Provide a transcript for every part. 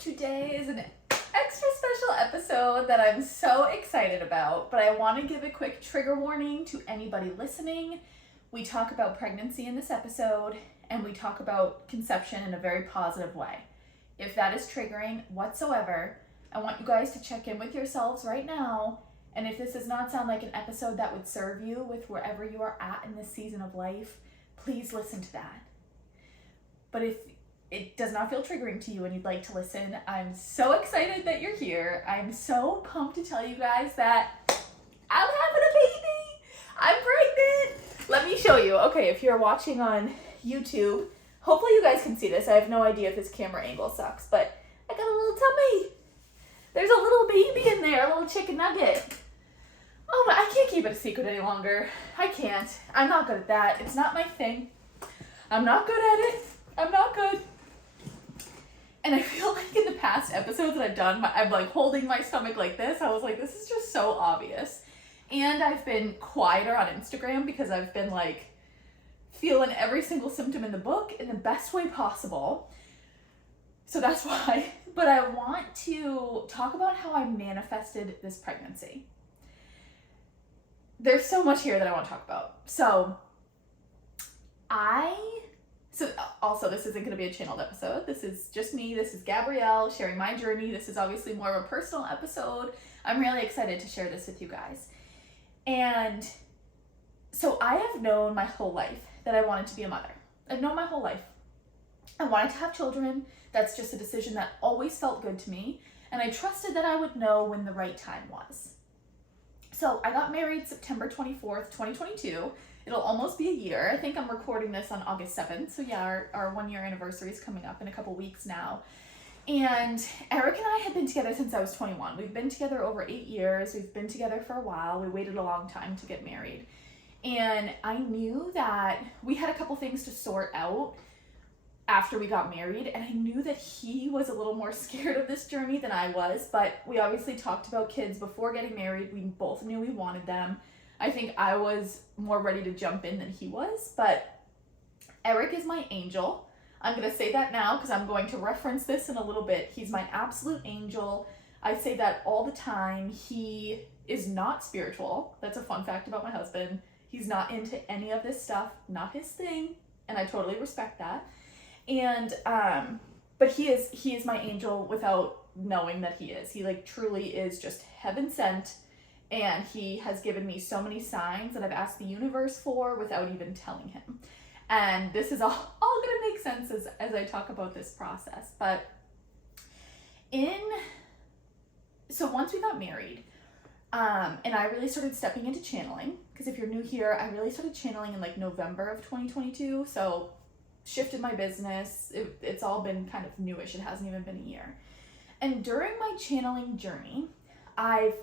Today is an extra special episode that I'm so excited about, but I want to give a quick trigger warning to anybody listening. We talk about pregnancy in this episode, and we talk about conception in a very positive way. If that is triggering whatsoever, I want you guys to check in with yourselves right now, and if this does not sound like an episode that would serve you with wherever you are at in this season of life, please listen to that. But if it does not feel triggering to you and you'd like to listen, I'm so excited that you're here. I'm so pumped to tell you guys that I'm having a baby. I'm pregnant. Let me show you. Okay, if you're watching on YouTube, hopefully you guys can see this. I have no idea if this camera angle sucks, but I got a little tummy. There's a little baby in there, a little chicken nugget. Oh my, I can't keep it a secret any longer. I can't. I'm not good at that. It's not my thing. I'm not good at it. I'm not good. And I feel like in the past episodes that I've done, I'm like holding my stomach like this. I was like, this is just so obvious. And I've been quieter on Instagram because I've been like feeling every single symptom in the book in the best way possible. So that's why. But I want to talk about how I manifested this pregnancy. There's so much here that I want to talk about. So also, this isn't going to be a channeled episode. This is just me. This is Gabrielle sharing my journey. This is obviously more of a personal episode. I'm really excited to share this with you guys. And so I have known my whole life that I wanted to be a mother. I've known my whole life. I wanted to have children. That's just a decision that always felt good to me. And I trusted that I would know when the right time was. So I got married September 24th, 2022. It'll almost be a year. I think I'm recording this on August 7th. So yeah, our 1 year anniversary is coming up in a couple weeks now. And Eric and I had been together since I was 21. We've been together over 8 years. We've been together for a while. We waited a long time to get married. And I knew that we had a couple things to sort out after we got married. And I knew that he was a little more scared of this journey than I was. But we obviously talked about kids before getting married. We both knew we wanted them. I think I was more ready to jump in than he was, but Eric is my angel. I'm going to say that now because I'm going to reference this in a little bit. He's my absolute angel. I say that all the time. He is not spiritual. That's a fun fact about my husband. He's not into any of this stuff, not his thing, and I totally respect that. And but he is my angel without knowing that he is. He like truly is just heaven sent. And he has given me so many signs that I've asked the universe for without even telling him. And this is all going to make sense as I talk about this process. But so once we got married, and I really started stepping into channeling, because if you're new here, I really started channeling in like November of 2022. So shifted my business. It's all been kind of newish. It hasn't even been a year. And during my channeling journey, I've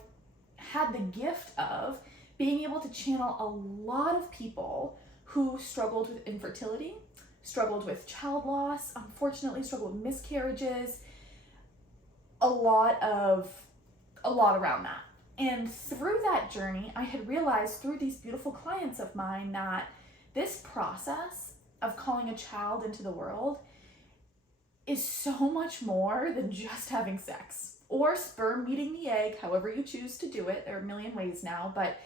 had the gift of being able to channel a lot of people who struggled with infertility, struggled with child loss, unfortunately struggled with miscarriages, a lot around that. And through that journey, I had realized through these beautiful clients of mine that this process of calling a child into the world is so much more than just having sex. Or sperm meeting the egg, however you choose to do it. There are a million ways now, but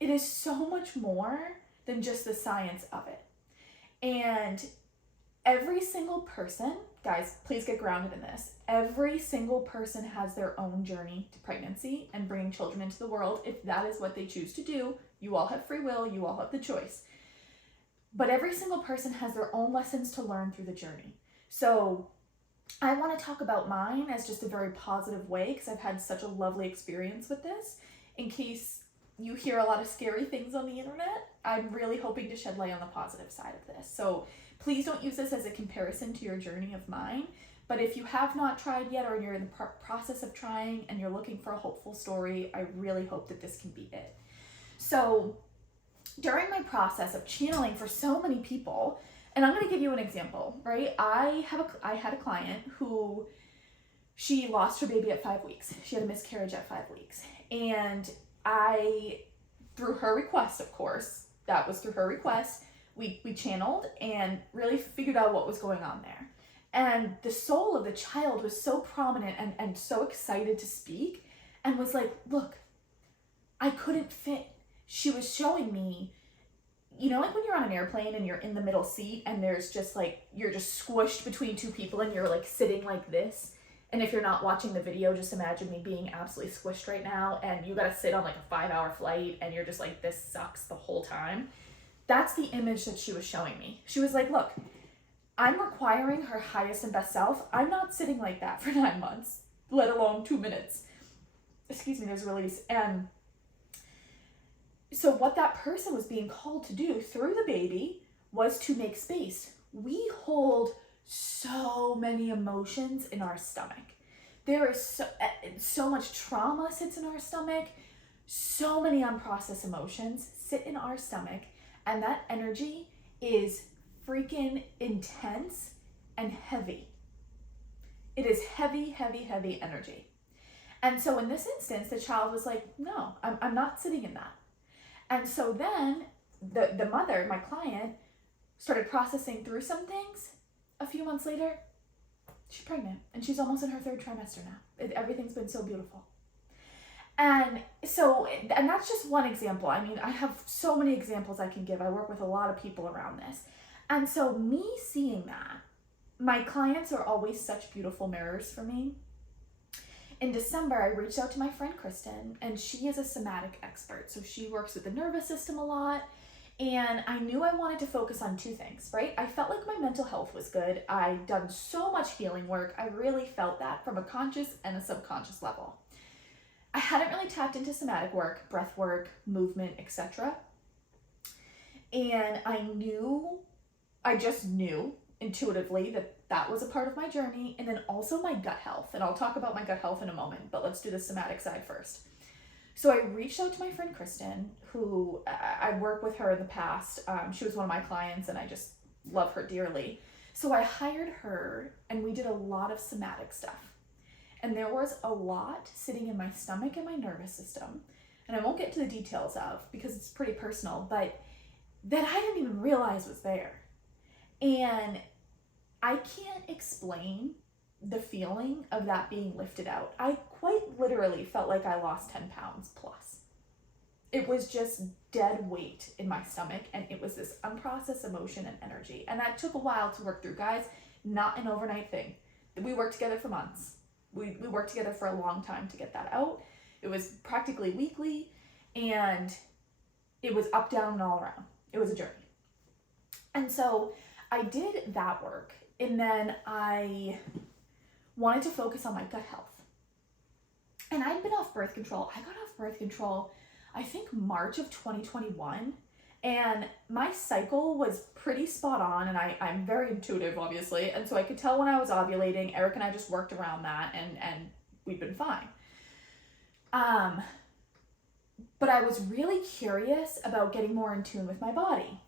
it is so much more than just the science of it. And every single person, guys, please get grounded in this. Every single person has their own journey to pregnancy and bringing children into the world. If that is what they choose to do, you all have free will, you all have the choice. But every single person has their own lessons to learn through the journey. So I want to talk about mine as just a very positive way because I've had such a lovely experience with this. In case you hear a lot of scary things on the internet, I'm really hoping to shed light on the positive side of this. So please don't use this as a comparison to your journey of mine. But if you have not tried yet or you're in the process of trying and you're looking for a hopeful story, I really hope that this can be it. So during my process of channeling for so many people, and I'm going to give you an example, right? I had a client who, she lost her baby at 5 weeks. She had a miscarriage at 5 weeks. And through her request, of course, that was through her request, we channeled and really figured out what was going on there. And the soul of the child was so prominent and so excited to speak, and was like, look, I couldn't fit. She was showing me, you know, like when you're on an airplane and you're in the middle seat and there's just like, you're just squished between two people and you're like sitting like this. And if you're not watching the video, just imagine me being absolutely squished right now, and you gotta sit on like a 5-hour flight and you're just like, this sucks the whole time. That's the image that she was showing me. She was like, look, I'm requiring her highest and best self. I'm not sitting like that for 9 months, let alone 2 minutes. Excuse me, there's a release. And so what that person was being called to do through the baby was to make space. We hold so many emotions in our stomach. There is so much trauma sits in our stomach. So many unprocessed emotions sit in our stomach. And that energy is freaking intense and heavy. It is heavy, heavy, heavy energy. And so in this instance, the child was like, no, I'm not sitting in that. And so then the mother, my client, started processing through some things. A few months later, she's pregnant, and she's almost in her 3rd trimester now. Everything's been so beautiful. And so, and that's just one example. I mean, I have so many examples I can give. I work with a lot of people around this. And so me seeing that, my clients are always such beautiful mirrors for me. In December, I reached out to my friend Kristen, and she is a somatic expert. So she works with the nervous system a lot. And I knew I wanted to focus on 2 things, right? I felt like my mental health was good. I'd done so much healing work. I really felt that from a conscious and a subconscious level. I hadn't really tapped into somatic work, breath work, movement, etc. And I just knew intuitively that that was a part of my journey, and then also my gut health. And I'll talk about my gut health in a moment, but let's do the somatic side first. So I reached out to my friend Kristen, who I'd worked with her in the past. She was one of my clients, and I just love her dearly. So I hired her, and we did a lot of somatic stuff. And there was a lot sitting in my stomach and my nervous system, and I won't get into the details of because it's pretty personal, but that I didn't even realize was there. And I can't explain the feeling of that being lifted out. I quite literally felt like I lost 10 pounds plus. It was just dead weight in my stomach, and it was this unprocessed emotion and energy. And that took a while to work through, guys, not an overnight thing. We worked together for months. We worked together for a long time to get that out. It was practically weekly, and it was up, down, and all around. It was a journey. And so I did that work, and then I wanted to focus on my gut health. And I'd been off birth control. I got off birth control, I think March of 2021. And my cycle was pretty spot on, and I'm very intuitive, obviously. And so I could tell when I was ovulating. Eric and I just worked around that, and we've been fine. But I was really curious about getting more in tune with my body.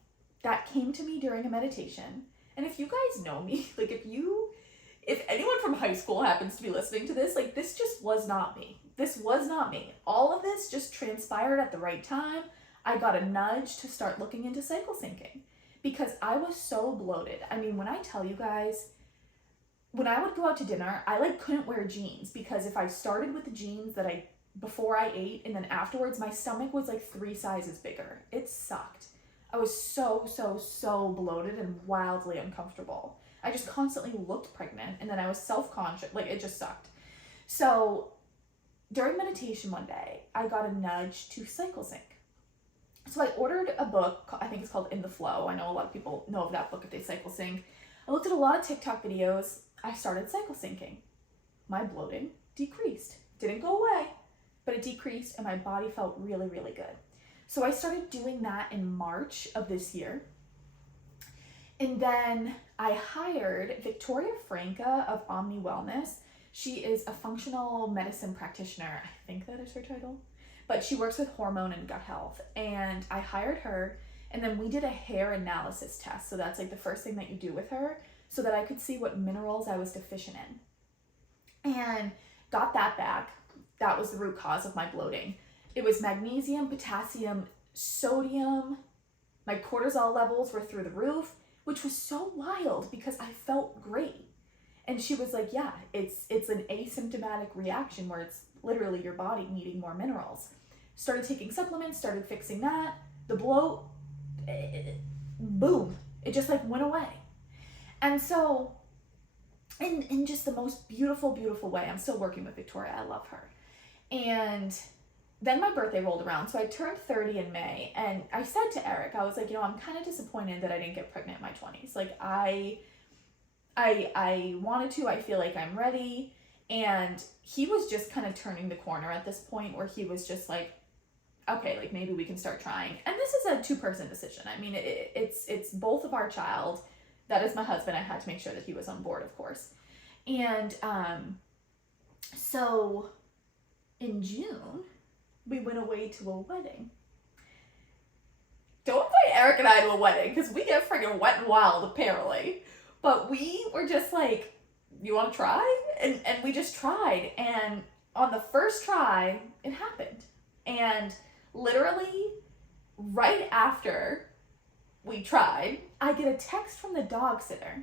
That came to me during a meditation. And if you guys know me, like if anyone from high school happens to be listening to this, like this just was not me. This was not me. All of this just transpired at the right time. I got a nudge to start looking into cycle syncing because I was so bloated. I mean, when I tell you guys, when I would go out to dinner, I couldn't wear jeans because if I started with the jeans before I ate and then afterwards, my stomach was 3 sizes bigger. It sucked. I was so bloated and wildly uncomfortable. I just constantly looked pregnant, and then I was self-conscious. It just sucked. So during meditation one day, I got a nudge to cycle sync. So I ordered a book, I think it's called In the Flow. I know a lot of people know of that book if they cycle sync. I looked at a lot of TikTok videos. I started cycle syncing. My bloating decreased. Didn't go away, but it decreased, and my body felt really, really good. So I started doing that in March of this year. And then I hired Victoria Franca of Omni Wellness. She is a functional medicine practitioner. I think that is her title. But she works with hormone and gut health. And I hired her, and then we did a hair analysis test. So that's the first thing that you do with her so that I could see what minerals I was deficient in. And got that back. That was the root cause of my bloating. It was magnesium, potassium, sodium. My cortisol levels were through the roof, which was so wild because I felt great. And she was like, yeah, it's an asymptomatic reaction where it's literally your body needing more minerals. Started taking supplements, started fixing that. The bloat, boom, it just like went away. And so, in just the most beautiful, beautiful way, I'm still working with Victoria. I love her. And then my birthday rolled around. So I turned 30 in May. And I said to Eric, I was like, I'm kind of disappointed that I didn't get pregnant in my 20s. Like, I wanted to. I feel like I'm ready. And he was just kind of turning the corner at this point where he was just like, okay, like maybe we can start trying. And this is a two-person decision. I mean, it's both of our child. That is my husband. I had to make sure that he was on board, of course. And so in June, we went away to a wedding. Don't invite Eric and I to a wedding because we get freaking wet and wild apparently. But we were just like, you want to try? And we just tried. And on the first try, it happened. And literally right after we tried, I get a text from the dog sitter.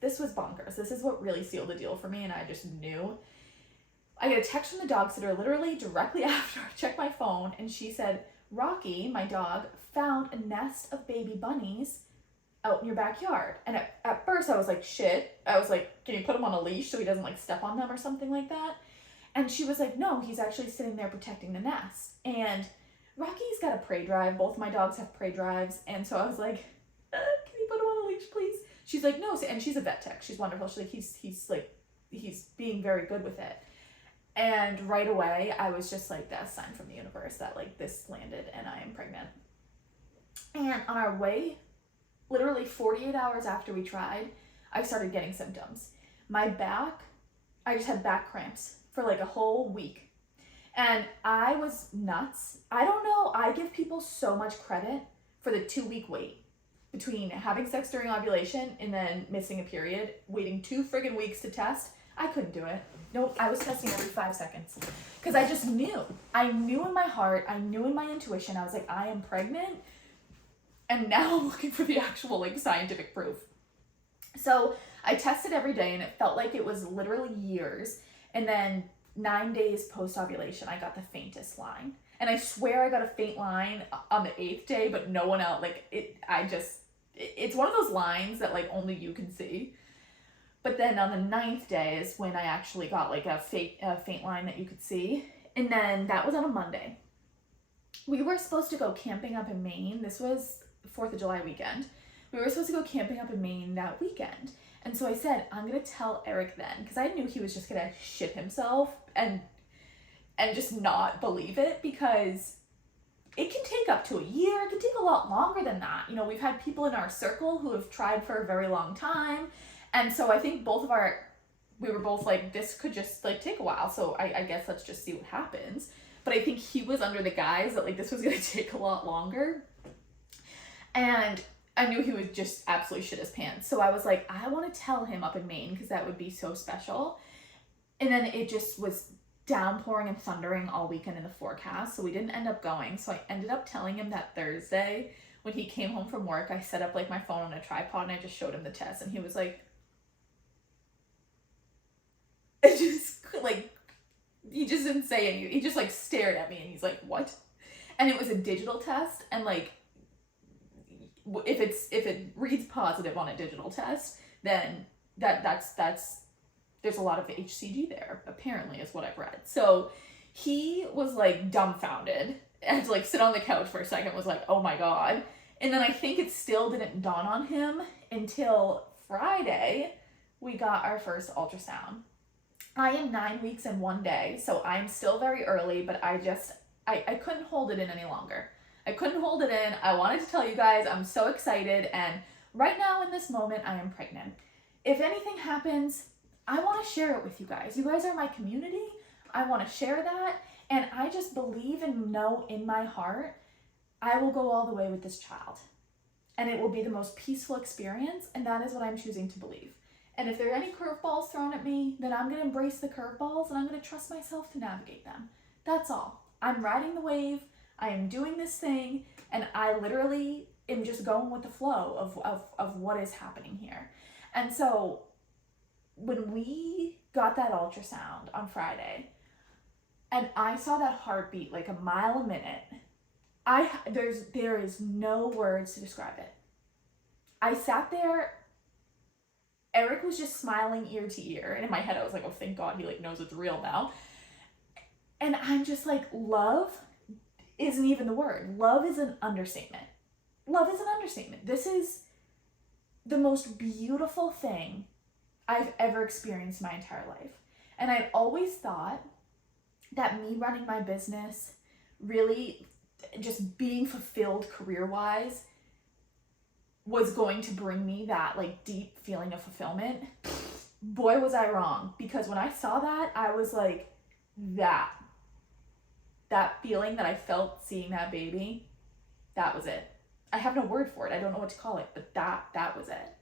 This was bonkers. This is what really sealed the deal for me, and I just knew. I get a text from the dog sitter literally directly after I checked my phone, and she said, Rocky, my dog, found a nest of baby bunnies out in your backyard. And at first I was like, shit. I was like, can you put him on a leash so he doesn't like step on them or something like that? And she was like, no, he's actually sitting there protecting the nest. And Rocky's got a prey drive. Both my dogs have prey drives. And so I was like, can you put him on a leash, please? She's like, no. And she's a vet tech. She's wonderful. She's like, he's being very good with it. And right away, I was just like, that's a sign from the universe that like this landed and I am pregnant. And on our way, literally 48 hours after we tried, I started getting symptoms. My back, I just had back cramps for like a whole week. And I was nuts. I don't know, I give people so much credit for the 2-week wait between having sex during ovulation and then missing a period, waiting 2 friggin' weeks to test. I couldn't do it. Nope, I was testing every 5 seconds. Because I just knew. I knew in my heart, I knew in my intuition, I was like, I am pregnant. And now I'm looking for the actual like scientific proof. So I tested every day and it felt like it was literally years. And then 9 days post-ovulation, I got the faintest line. And I swear I got a faint line on the 8th day, but no one else, like it's one of those lines that like only you can see. But then on the 9th day is when I actually got like a faint line that you could see. And then that was on a Monday. We were supposed to go camping up in Maine. This was 4th of July weekend. We were supposed to go camping up in Maine that weekend. And so I said, I'm going to tell Eric then, because I knew he was just going to shit himself and just not believe it, because it can take up to a year. It can take a lot longer than that. You know, we've had people in our circle who have tried for a very long time. And so I think we were both like, this could just like take a while. So I guess let's just see what happens. But I think he was under the guise that like this was going to take a lot longer. And I knew he would just absolutely shit his pants. So I was like, I want to tell him up in Maine because that would be so special. And then it just was downpouring and thundering all weekend in the forecast. So we didn't end up going. So I ended up telling him that Thursday when he came home from work, I set up like my phone on a tripod and I just showed him the test. And he was like, it just like, he just didn't say anything. He just like stared at me and he's like, what? And it was a digital test. And like, if it reads positive on a digital test, then that's there's a lot of HCG there, apparently, is what I've read. So he was like dumbfounded. I had to like sit on the couch for a second, was like, oh my God. And then I think it still didn't dawn on him until Friday, we got our first ultrasound. I am 9 weeks and 1 day, so I'm still very early, but I couldn't hold it in any longer. I couldn't hold it in. I wanted to tell you guys, I'm so excited, and right now in this moment, I am pregnant. If anything happens, I want to share it with you guys. You guys are my community. I want to share that, and I just believe and know in my heart, I will go all the way with this child, and it will be the most peaceful experience, and that is what I'm choosing to believe. And if there are any curveballs thrown at me, then I'm going to embrace the curveballs and I'm going to trust myself to navigate them. That's all. I'm riding the wave. I am doing this thing. And I literally am just going with the flow of what is happening here. And so when we got that ultrasound on Friday and I saw that heartbeat like a mile a minute, there is no words to describe it. I sat there, Eric was just smiling ear to ear, and in my head I was like, oh, thank God he like knows it's real now. And I'm just like, love isn't even the word. Love is an understatement. Love is an understatement. This is the most beautiful thing I've ever experienced my entire life. And I'd always thought that me running my business, really just being fulfilled career-wise, was going to bring me that like deep feeling of fulfillment. Boy, was I wrong. Because when I saw that, I was like, that feeling that I felt seeing that baby, that was it. I have no word for it. I don't know what to call it, but that was it.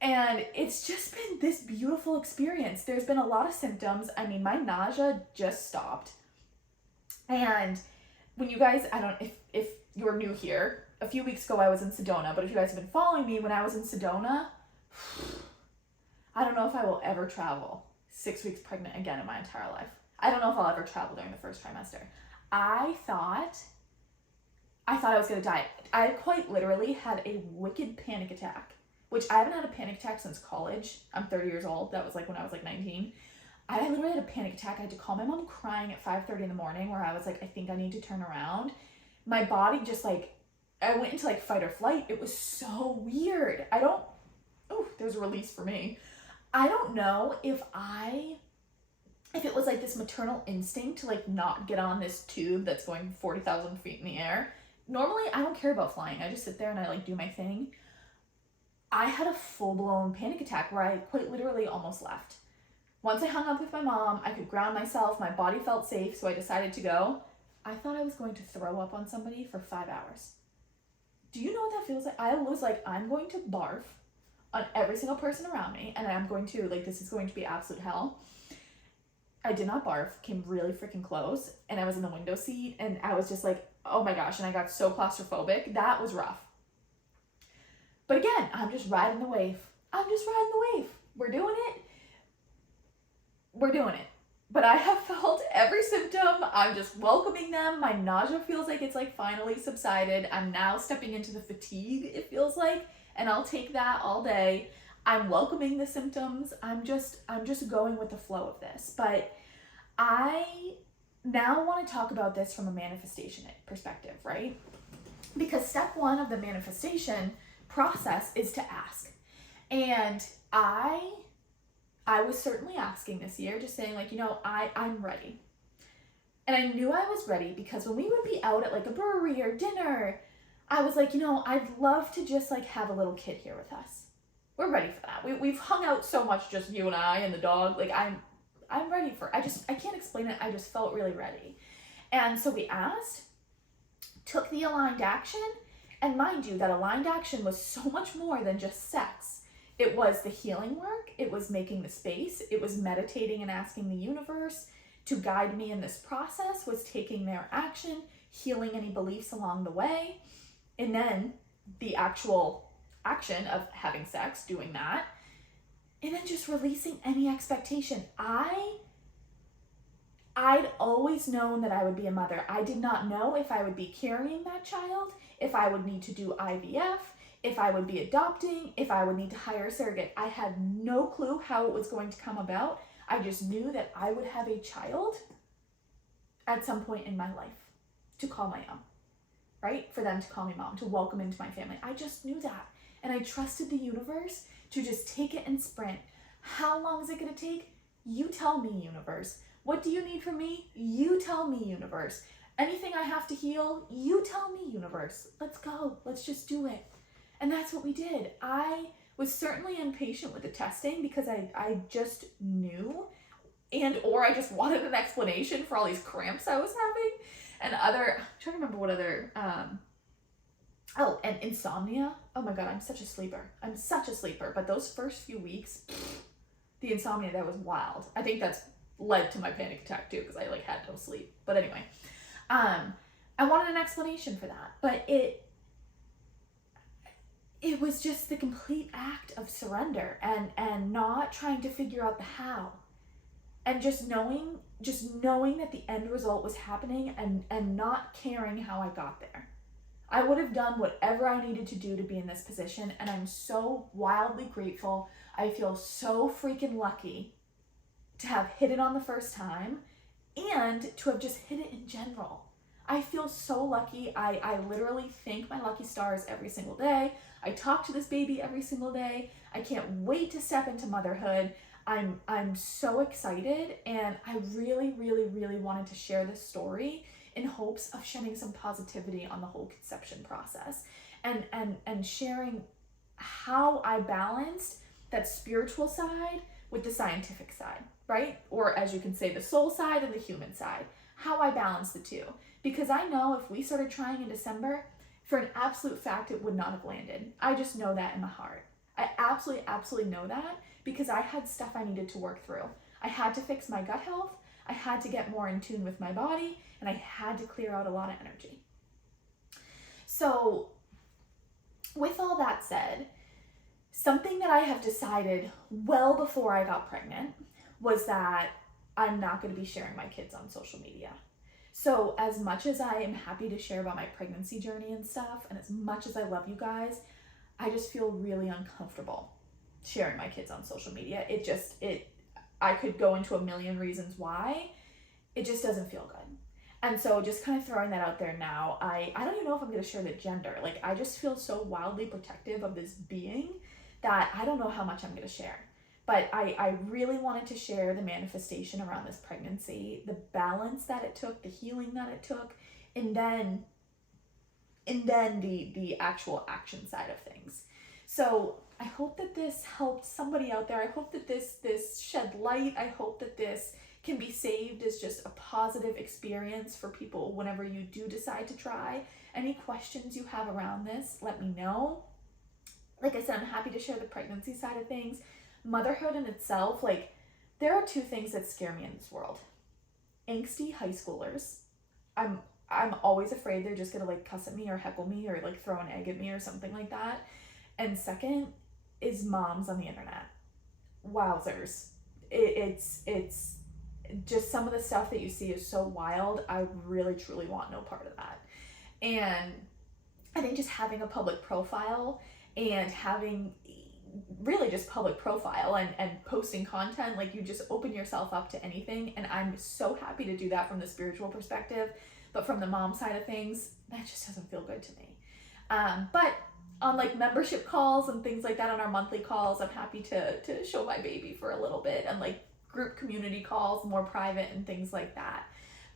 And it's just been this beautiful experience. There's been a lot of symptoms. I mean, my nausea just stopped. And when you guys, I don't, if you're new here, a few weeks ago I was in Sedona, but if you guys have been following me, when I was in Sedona, I don't know if I will ever travel 6 weeks pregnant again in my entire life. I don't know if I'll ever travel during the first trimester. I thought I was going to die. I quite literally had a wicked panic attack, which I haven't had a panic attack since college. I'm 30 years old. That was like when I was like 19. I literally had a panic attack. I had to call my mom crying at 5:30 in the morning, where I was like, I think I need to turn around. My body just like, I went into like fight or flight. It was so weird. There's a release for me. I don't know if it was like this maternal instinct to like not get on this tube that's going 40,000 feet in the air. Normally, I don't care about flying. I just sit there and I like do my thing. I had a full-blown panic attack where I quite literally almost left. Once I hung up with my mom, I could ground myself. My body felt safe, so I decided to go. I thought I was going to throw up on somebody for 5 hours. Do you know what that feels like? I was like, I'm going to barf on every single person around me, and I'm going to, like, this is going to be absolute hell. I did not barf, came really freaking close, and I was in the window seat, and I was just like, oh my gosh, and I got so claustrophobic. That was rough. But again, I'm just riding the wave. We're doing it. But I have felt every symptom. I'm just welcoming them. My nausea feels like it's like finally subsided. I'm now stepping into the fatigue, it feels like, and I'll take that all day. I'm welcoming the symptoms. I'm just going with the flow of this. But I now want to talk about this from a manifestation perspective, right? Because step one of the manifestation process is to ask. And I was certainly asking this year, just saying like, I'm ready. And I knew I was ready because when we would be out at like a brewery or dinner, I was like, I'd love to just like have a little kid here with us. We're ready for that. We've hung out so much, just you and I and the dog. Like I'm ready for it. I can't explain it. I just felt really ready. And so we asked, took the aligned action, and mind you, that aligned action was so much more than just sex. It was the healing work. It was making the space. It was meditating and asking the universe to guide me in this process, was taking their action, healing any beliefs along the way, and then the actual action of having sex, doing that, and then just releasing any expectation. I'd always known that I would be a mother. I did not know if I would be carrying that child, if I would need to do IVF, if I would be adopting, if I would need to hire a surrogate. I had no clue how it was going to come about. I just knew that I would have a child at some point in my life to call my own, right? For them to call me mom, to welcome into my family. I just knew that. And I trusted the universe to just take it and sprint. How long is it going to take? You tell me, universe. What do you need from me? You tell me, universe. Anything I have to heal? You tell me, universe. Let's go. Let's just do it. And that's what we did. I was certainly impatient with the testing because I just knew, or I just wanted an explanation for all these cramps I was having. And I'm trying to remember what other, and insomnia. Oh my God, I'm such a sleeper. But those first few weeks, the insomnia, that was wild. I think that's led to my panic attack too, because I like had no sleep. But anyway, I wanted an explanation for that. But it was just the complete act of surrender and not trying to figure out the how, and just knowing that the end result was happening, and not caring how I got there. I would have done whatever I needed to do to be in this position, and I'm so wildly grateful. I feel so freaking lucky to have hit it on the first time and to have just hit it in general. I feel so lucky. I literally thank my lucky stars every single day. I talk to this baby every single day. I can't wait to step into motherhood. I'm so excited, and I really, really, really wanted to share this story in hopes of shedding some positivity on the whole conception process, and sharing how I balanced that spiritual side with the scientific side, right? Or as you can say, the soul side and the human side, how I balance the two. Because I know if we started trying in December, for an absolute fact, it would not have landed. I just know that in my heart. I absolutely know that, because I had stuff I needed to work through. I had to fix my gut health, I had to get more in tune with my body, and I had to clear out a lot of energy. So with all that said, something that I have decided well before I got pregnant was that I'm not going to be sharing my kids on social media. So as much as I am happy to share about my pregnancy journey and stuff, and as much as I love you guys, I just feel really uncomfortable sharing my kids on social media. I could go into a million reasons why. It just doesn't feel good. And so just kind of throwing that out there now, I don't even know if I'm going to share the gender. Like, I just feel so wildly protective of this being that I don't know how much I'm going to share. But I really wanted to share the manifestation around this pregnancy, the balance that it took, the healing that it took, and then the actual action side of things. So I hope that this helped somebody out there. I hope that this shed light. I hope that this can be saved as just a positive experience for people whenever you do decide to try. Any questions you have around this, let me know. Like I said, I'm happy to share the pregnancy side of things. Motherhood in itself, like, there are two things that scare me in this world. Angsty high schoolers. I'm always afraid they're just gonna like cuss at me or heckle me or like throw an egg at me or something like that. And second is moms on the internet. Wowzers. It's just some of the stuff that you see is so wild. I really truly want no part of that. And I think just having a public profile and having really just public profile and posting content, like, you just open yourself up to anything, and I'm so happy to do that from the spiritual perspective. But from the mom side of things, that just doesn't feel good to me. But on like membership calls and things like that, on our monthly calls, I'm happy to show my baby for a little bit, and like group community calls, more private and things like that.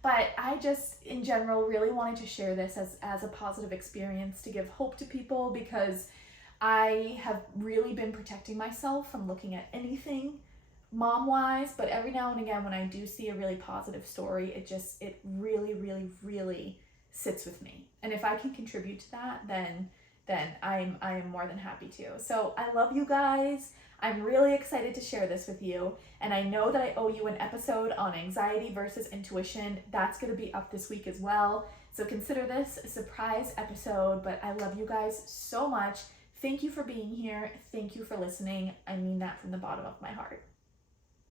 But I just, in general, really wanted to share this as a positive experience to give hope to people, because I have really been protecting myself from looking at anything mom-wise, but every now and again when I do see a really positive story, it really, really, really sits with me. And if I can contribute to that, then I am more than happy to. So I love you guys. I'm really excited to share this with you, and I know that I owe you an episode on anxiety versus intuition. That's going to be up this week as well. So consider this a surprise episode, but I love you guys so much. Thank you for being here. Thank you for listening. I mean that from the bottom of my heart.